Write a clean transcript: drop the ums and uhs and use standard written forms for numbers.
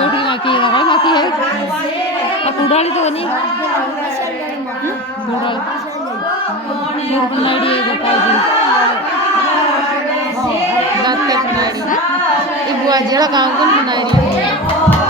छोटी माकी है भाई माकी है कूड़ा वाली तो नहीं कूड़ा बनाई है गोपाल जी दाते बनाई ये बुआ जड़ा काम कौन बनाई रही है